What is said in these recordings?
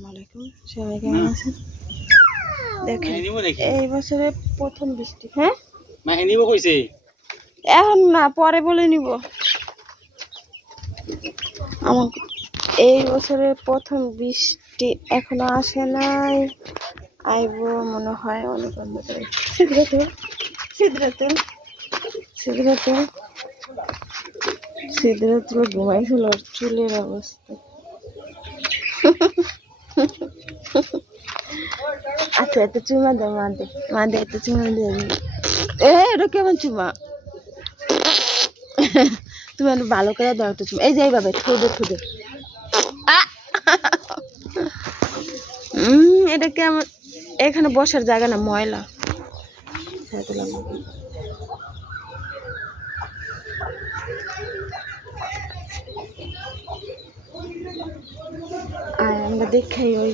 আসসালামু আলাইকুম, সবাই কেমন আছেন? দেখেন এই বছরে প্রথম বৃষ্টি। হ্যাঁ মাহে নিব কইছে, এখন না, পরে বলে নিব। আমাকে এই বছরে প্রথম বৃষ্টি এখনো আসে নাই, আইব মনে হয় অনেক অন্ধকারে। সিদ্ধাতুল সিদ্ধাতুল সিদ্ধাতুল সিদ্ধাতুল ঘুমাইছিল, চুলের অবস্থা। আচ্ছা, এত চুমা দে, মা দে এত চুমা দে। এটা কেমন চুমা? তুমি একটু ভালো করে দাও একটা চুমা। এই যে এইভাবে ঠুদে ঠুদে। এটা কেমন? এখানে বসার জায়গা না, ময়লা। আর আমরা দেখাই ওই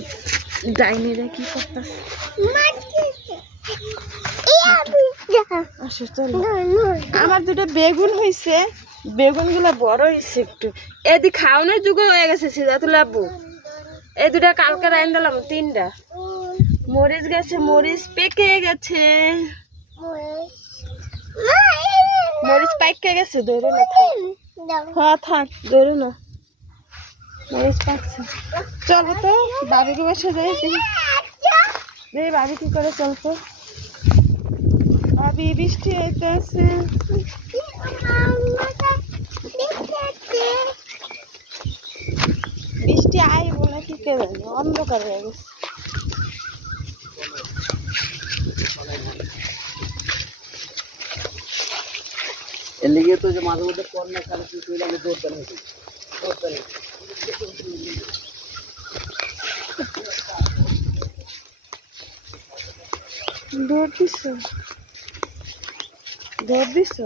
ডাইনিরা কি করতেছে। আমার দুটো বেগুন হয়েছে, বেগুন গুলা বড় হয়েছে একটু। এদি খাওয়ানোর যুগ হয়ে গেছে সিদ্ধাতুল আব্বু। এই দুটা কালকে রাইন দিলাম, 3টা। মরিচ গেছে, মরিচ পেকে গেছে, মরিচ পাইকে গেছে। ধরো না, হ্যাঁ থাক, ধরো না, মরিচ পাকছে। চলো তো বাবিকে বসে যাই, দেখি বাবি কি করে। চলতো ভাবি, বৃষ্টি হইতে আছে। বৃষ্টি আইব নাকি কে জানে, অন্ধকার হয়ে গেছে। এর লিগে তো যে মাঝে মধ্যে কর্নার খালি কি কইলাম দৌড়তে নেই, দৌড়তে নেই। দৌড় দিছ, দৌড় দিছ,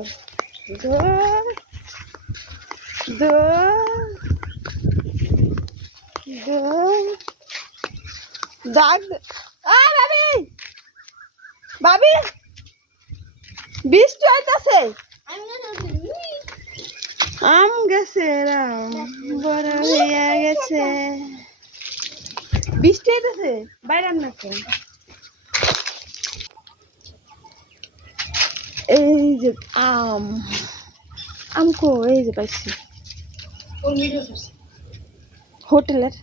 দৌড় দৌড় দৌড় দাগ। ভাবি, ভাবি, বৃষ্টি হইতাছে। আম গেছে, এরা বড় হইয়া গেছে। বৃষ্টি হইতাছে, বাইরে না কেন? এই যে আম, আমকো এই যে পাইছি হোটেলের,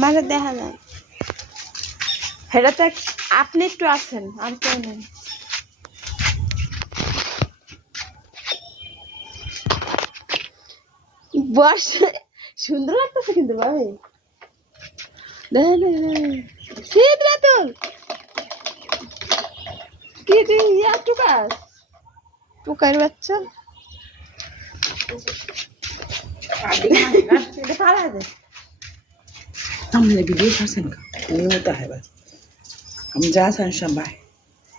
মানে দেখা যায়। সেটা তো আপনি একটু আছেন, আর কেউ নেই। বস, সুন্দর লাগতেছে কিন্তু ভাই। সিদ্ধাতুল কি তুই ইয়া টুকাস, টুকার বাচ্চা। हमने वीडियो करसन का नहीं होता है बस हम जा सन शंबा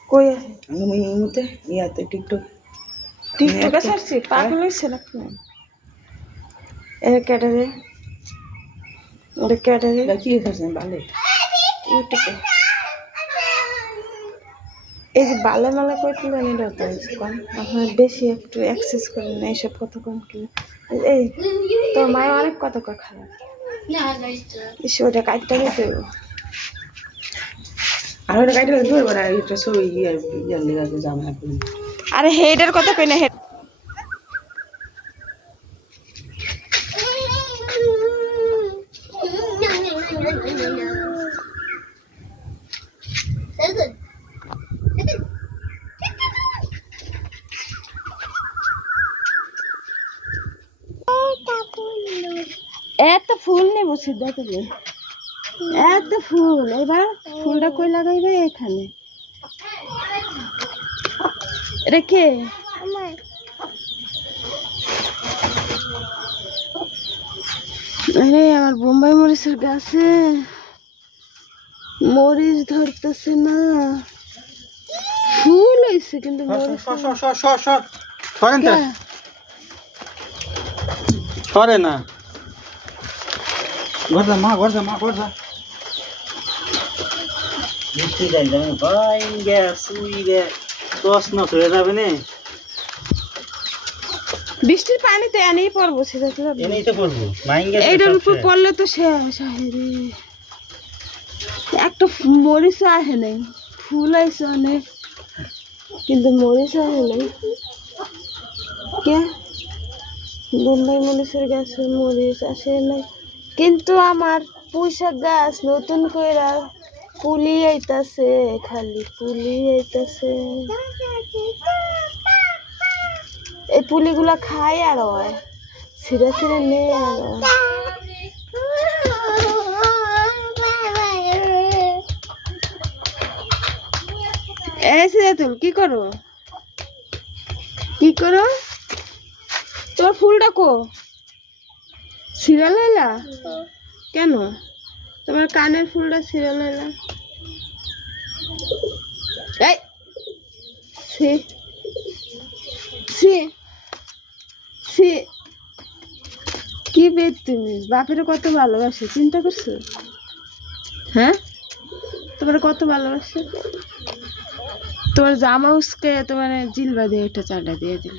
কই আছে? हम नहीं होते ये आते टिकटॉक টিকটকে ছাড়ছি, পাগল হয়েছে নাকি? এটা ক্যাটারে, এটা ক্যাটারে लड़की करसन बाले ইউটিউবে। এই যে বালে মালা করে তুলে নিলে হতো কম, আপনার বেশি একটু অ্যাক্সেস করেন না এইসব কত কম কিলো। এই তোর মায়ের অনেক কত খারাপ, ওটা কাটতে গেছে। আর ওটা কাইটা ধরে বড় এটা সব ইয়া লেগা তো জামা পড়ি। আরে হেডের কথা কই না, হেড এত ফুল নেব সিদ্ধাতুল, এত ফুল। এবার ফুলটা কই লাগাইবে? এখানে। এটা কে? আরে আমার বোম্বাই মরিচের গাছে মরিচ ধরতেছে না, ফুল হয়েছে কিন্তু মরিচ সরেন তো, সরে না, গড়া মা বৃষ্টি যাই যাবে বাইঙ্গে সুইগে দশ না হয়ে যাবে না। বৃষ্টির পানিতে এনেই পড়বো সিদ্ধাতুল আব্বু। এনেই তো পড়বো মাইঙ্গা এইটার উপর পড়লে তো শেষ রে। একটা মরিচ আসে নাই, ফুল আইছে অনেক কিন্তু মরিচ আসে নাই। কে বোম্বাই মরিচের গাছে মরিচ আসে নাই, কিন্তু আমার পুঁইশাক গাছ নতুন কইরা পুলি আইতাছে, খালি পুলি আইতাছে। এই পুলিগুলা খায় আর হয় ছিঁড়ে ছিঁড়ে নেই আর হয়। এই সিরাতুল কি করো, কি করো? তোর ফুলটা কো ছিঁড়া লাইলা কেন? তোমার কানের ফুলটা ছিঁড়া লাইলা? এই ছি ছি ছি, কি বেদ তুমি? বাপের কত ভালোবাসে চিন্তা করছো? হ্যাঁ, তোমার কত ভালোবাসে। তোমার জামা উসকে তোমার জিলবা দিয়ে একটা চাটা দিয়ে দিল।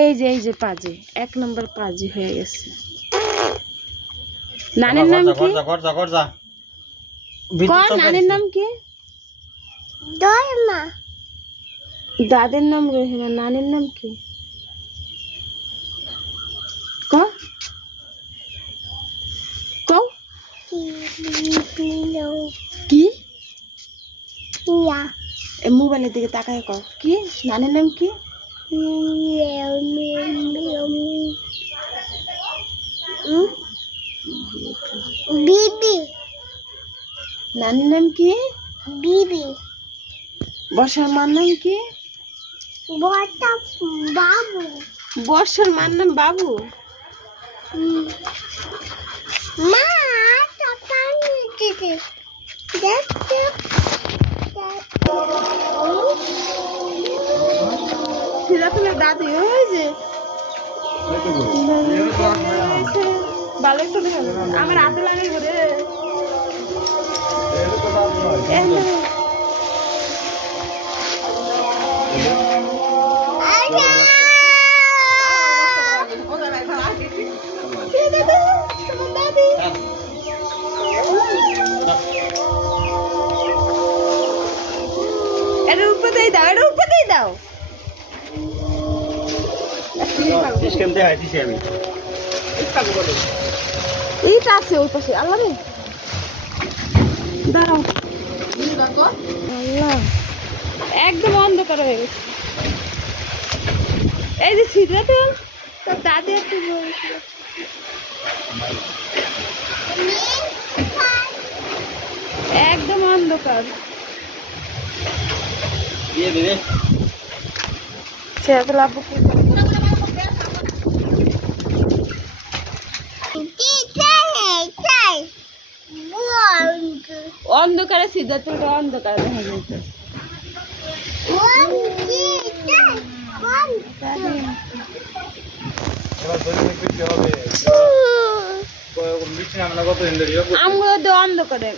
এই যে পাজি, 1 নম্বর পাজি হয়ে গেছে। নানির নাম কি? নানির নাম কি? দাদের নাম রহিমা, নানির নাম কি? ক ক কি? মোবাইলের দিকে তাকায় কর কি? নানির নাম কি? বিবি। নানির নাম কি? বিবি। বর্ষার মার নাম কি? বাবু। বর্ষার মার নাম বাবু। মা সিরাতুলের দাদি ওই যে ভালো একটু আমার হাতে লাগে ঘুরে। এটা উপরে দিয়ে দাও, এটা উপরে দিয়ে দাও। এইটা আছে ওই পাশে। আল্লাহ রে দাঁড়াও, আল্লাহ একদম অন্ধকার হয়ে গেছে। এই যে সিদ্ধাতুল তোর দাদি একটু একদম অন্ধকার। সিদ্ধাতুল আব্বু অন্ধকারে সিদ্ধাতুলটা অন্ধকারে দেখা যাইতেছে। আমগুলো অন্ধকারে